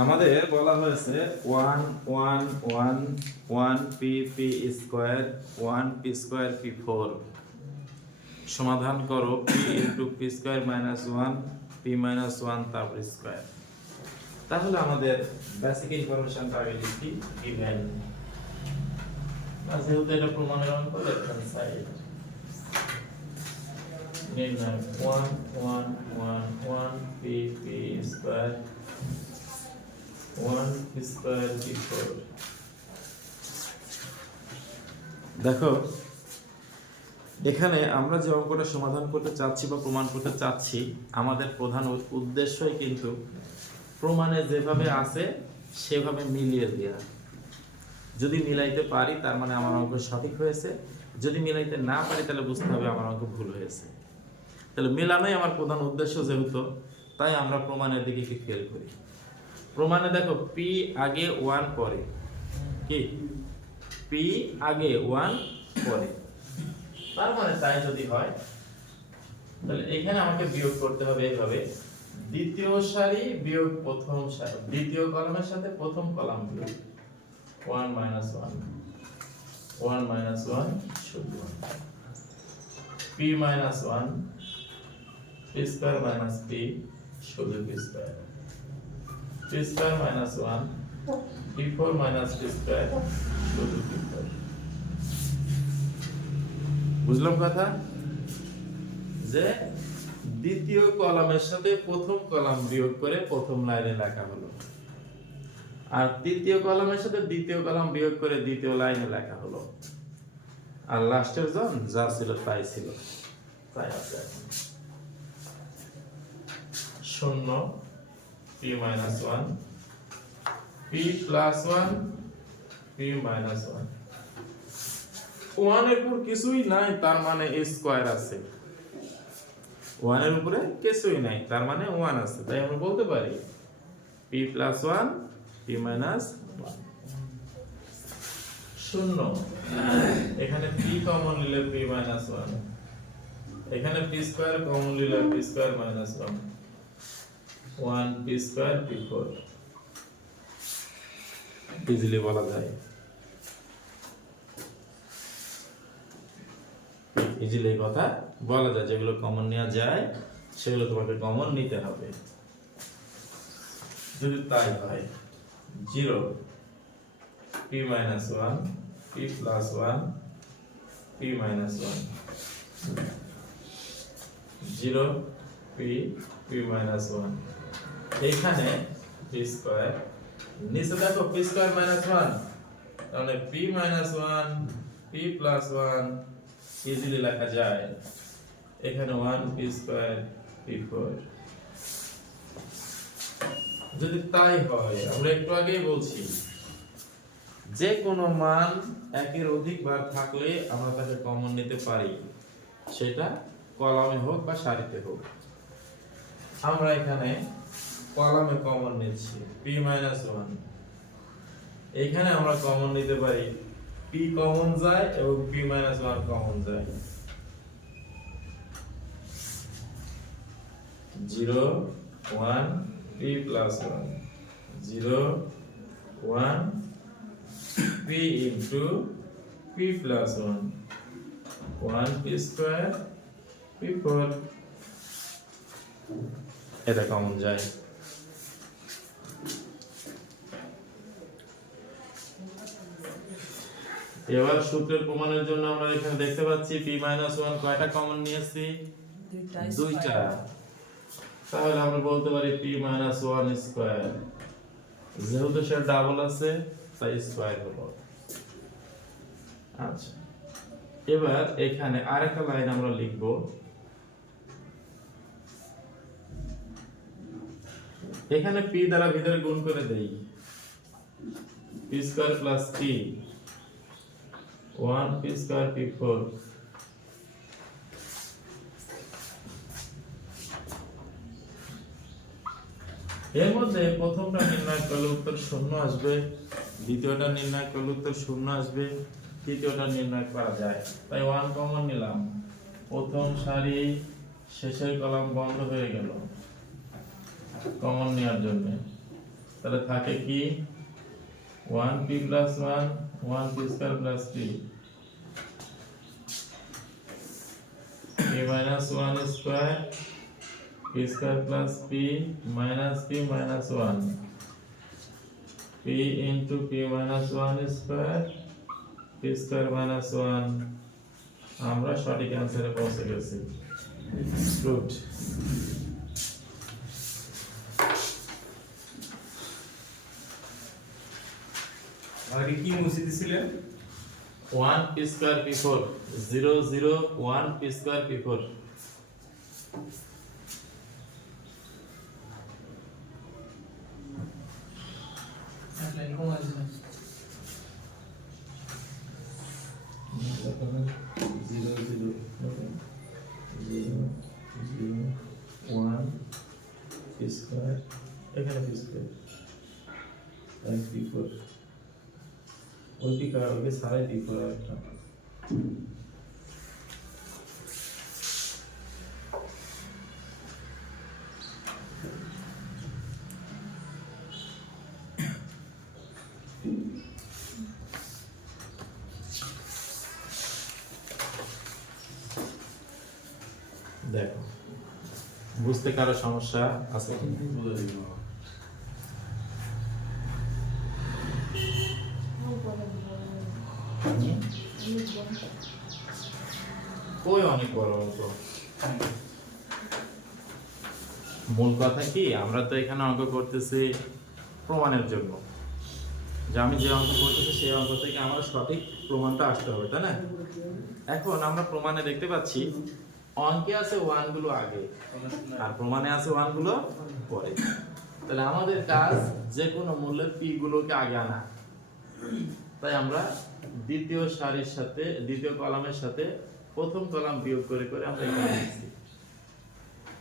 আমাদের বলা হয়েছে 1 1 1 1 P P square 1 P square P 4 সমাধান করো P into P square minus 1 P minus 1 তারপর স্কয়ার। তাহলে আমাদের বেসিক ইনফরমেশনটা আগে লিখি গিভেন, যেহেতু এটা প্রমাণের অঙ্ক লেফট হ্যান্ড সাইড নির্ণয় 1 1 1 1 P P square 1 square P 4। দেখো এখানে আমরা যে অঙ্কটা সমাধান করতে চাচ্ছি বা প্রমাণ করতে চাচ্ছি, আমাদের প্রধান উদ্দেশ্যই কিন্তু প্রমাণে যেভাবে আছে সেভাবে মিলিয়ে দেওয়া। যদি মিলাইতে পারি তার মানে আমার অঙ্ক সঠিক হয়েছে, যদি মিলাইতে না পারি তাহলে বুঝতে হবে আমার অঙ্ক ভুল হয়েছে। তাহলে মেলানোই আমার প্রধান উদ্দেশ্য যেহেতু, তাই আমরা প্রমাণের দিকে কি খেয়াল করি। প্রমাণে দেখো পি আগে 1 পরে, কি পি আগে 1 পরে, তার মানে তাই যদি হয় তাহলে এখানে আমাকে বিয়োগ করতে হবে এইভাবে, দ্বিতীয় সারি বিয়োগ প্রথম সারি, দ্বিতীয় কলামের সাথে প্রথম কলাম বিয়োগ 1 1 1 1 শুধু p 1 p square minus p শুধু p square, p square minus 1 p4 minus p square শুধু p4। বুঝলাম কথা? যে দ্বিতীয় কলামের সাথে প্রথম কলাম বিয়োগ করে প্রথম লাইনে লেখা হলো, আর তৃতীয় কলামের সাথে দ্বিতীয় কলাম বিয়োগ করে দ্বিতীয় লাইনে লেখা হলো, আর লাস্টের জন যা ছিল তাই ছিল, তাই আছে। 0 p 1 p plus 1 p minus 1, 1 এর উপর কিছুই নাই তার মানে a স্কয়ার আছে, 1 এর উপরে কিছুই নাই তার মানে 1 আছে, তাই আমরা বলতে পারি p প্লাস 1 p মাইনাস 1। 0 এখানে p কমন নিলে p মাইনাস 1, এখানে p স্কয়ার কমন নিলে p square minus 1, 1 p square p4 easily বলা যায়, ইজিলি কথা বলা যায়। যেগুলো কমন নেওয়া যায় সেগুলো তোমাকে কমন নিতে হবে। যদি তাই হয় 0 p minus 1 p plus 1 p minus 1, 0 p p minus 1, এখানে p স্কয়ার, নিচে দেখো p স্কয়ার মাইনাস 1, তাহলে p minus 1 p plus 1 easily লেখা যায়, এখানে 1 p স্কয়ার p4। যদি তাই হয়, আমরা একটু আগেই বলছি যে কোনো মান একের অধিক বার থাকলে আমরা তাকে কমন নিতে পারি, সেটা কলামে হোক বা সারিতে হোক। আমরা এখানে কলামে কমন নিচ্ছি p 1, এখানে আমরা কমন নিতে পারি p কমন যায় এবং p 1 কমন যায়, 0 1 p plus 1, 0 1 p into p plus 1, 1 p square p4, এটা কমন যায়। এবার সূত্রের প্রমাণের জন্য আমরা এখানে দেখতে পাচ্ছি p 1 কয়টা কমন নিয়েছি? দুইটা। তাহলে আমরা বলতে পারি p 1 স্কয়ার, যেহেতু সে ডাবল আছে তাই স্কয়ার হলো। আচ্ছা, এবার এখানে আরেকটা লাইন আমরা লিখব, এখানে p দ্বারা ভিতরে গুণ করে দেই, p square plus p 1 p square p4, এর মধ্যে প্রথমটা নির্ণয় করলে উত্তর 0 আসবে, দ্বিতীয়টা নির্ণয় করলে উত্তর 0 আসবে, তৃতীয়টা নির্ণয় করা যায়, তাই 1 কমন নিলাম, প্রথম সারি শেষের কলাম বন্ধ হয়ে গেল কমন নেওয়ার জন্য, তাহলে থাকে কি 1p + 1 1p² + p p - 1 square p² + p minus p minus 1 p into p minus 1 square p² minus 1 আমরা সঠিক অ্যানসারে পৌঁছে গেছি গুড আগে কি মুছে দিছিলেন 1p² p4 0 0 1p² p4 line কম আছে 0 0 1 p² এখানে p² আর p4 ওইটি কার ওকে সারাই p4 একটা দেখো বুঝতে কারো সমস্যা আছে কি কই অনেক বড় অঙ্ক মূল কথা কি আমরা তো এখানে অঙ্ক করতেছি প্রমাণের জন্য যে আমি যে অঙ্ক করতেছি সেই অঙ্ক থেকে আমার সঠিক প্রমাণটা আসতে হবে তাই না এখন আমরা প্রমাণে দেখতে পাচ্ছি অঙ্কে আছে 1 গুলো আগে আর প্রমাণে আছে 1 গুলো পরে তাহলে আমাদের কাজ যে কোনো মূল্যের p গুলোকে আগে আনা তাই আমরা দ্বিতীয় সারির সাথে দ্বিতীয় কলামের সাথে প্রথম কলাম বিয়োগ করে করে আমরা এখানে লিখছি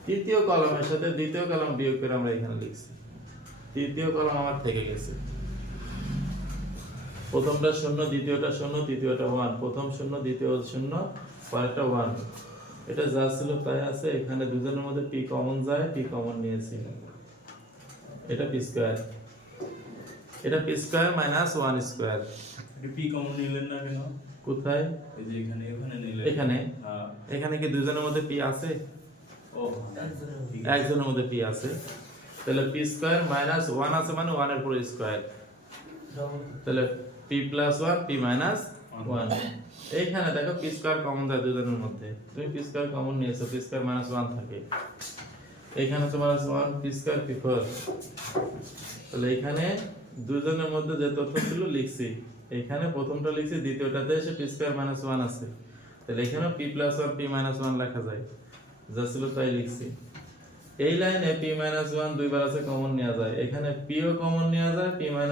তৃতীয় কলামের সাথে দ্বিতীয় কলাম বিয়োগ করে আমরা এখানে লিখছি তৃতীয় কলাম আমার থেকে গেছে প্রথমটা 0 দ্বিতীয়টা 0 তৃতীয়টা 1 প্রথম 0 দ্বিতীয় 0 পরেরটা 1 এটা যা ছিল তাই আছে এখানে দুজনের মধ্যে p কমন যায় p কমন নিয়েছি এটা p স্কয়ার এটা p square minus 1 square P common নিলেন না কেন কোথায় এই যে এখানে নিলেন এখানে হ্যাঁ এখানে কি দুজনের মধ্যে p আছে ও ঠিক একজনের মধ্যে p আছে তাহলে p স্কয়ার মাইনাস 1 আছে মানে 1 এর পুরো স্কয়ার তাহলে p + 1 p - 1 এইখানে দেখো p স্কয়ার কমন যায় দুজনের মধ্যে তুমি p স্কয়ার কমন নিয়েছো p স্কয়ার - 1 থাকে এখানে তোমার আছে 1 p স্কয়ার p4 তাহলে এখানে দুজনের মধ্যে যে তথ্য ছিল লিখছি এখানে প্রথমটা লিখছি দ্বিতীয়টাতে এসে p স্কয়ার - 1 আছে তাহলে এখানে p + 1 p - 1 লেখা যায় যা ছিল তাই লিখছি এই লাইনে p - 1 দুইবার আছে কমন নেওয়া যায় এখানে p ও কমন নেওয়া যায় p - 1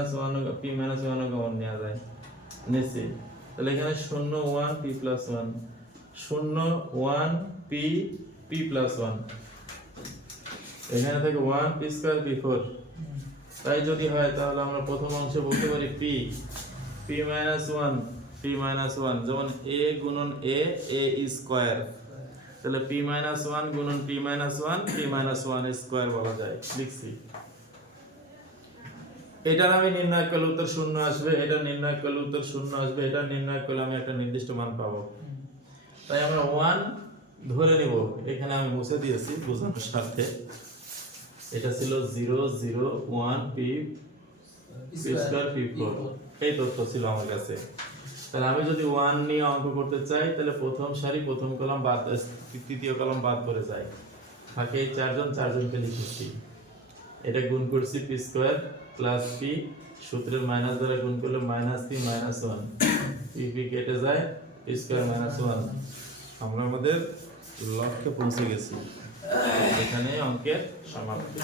ও কমন নেওয়া যায় নিচে তাহলে এখানে 0 1 p + 1 0 1 p p + 1 এখানে থেকে 1 p স্কয়ার p4 তাই যদি হয় তাহলে আমরা প্রথম অংশে বলতে পারি p p - 1 p - 1 যেমন a গুণন a a স্কয়ার তাহলে p - 1 গুণন p - 1 p - 1 স্কয়ার বলা যায় লিখছি এটার আমি নির্ণয় করলে উত্তর 0 আসবে এটা নির্ণয় করলে উত্তর 0 আসবে এটা নির্ণয় করলে আমি একটা নির্দিষ্ট মান পাবো তাই আমরা 1 ধরে নিব এখানে আমি মুছে দিয়েছি বোঝানোর স্বার্থে এটা ছিল 0 0 1 p স্কয়ার p4 এই তথ্য ছিল আমার কাছে তাহলে আমি যদি 1 নিয়ে অঙ্ক করতে চাই তাহলে প্রথম সারি প্রথম কলাম বাদ তৃতীয় কলাম বাদ করে যায় থাকে এই চারজনকে লিখেছি এটা গুণ করছি p স্কয়ার প্লাস p সূত্রের মাইনাস দ্বারা গুণ করলে মাইনাস p মাইনাস 1 p কেটে যায় p স্কয়ার মাইনাস 1 আমরা আমাদের লক্ষ্যে পৌঁছে গেছি এখানে অঙ্কের সমাপ্তি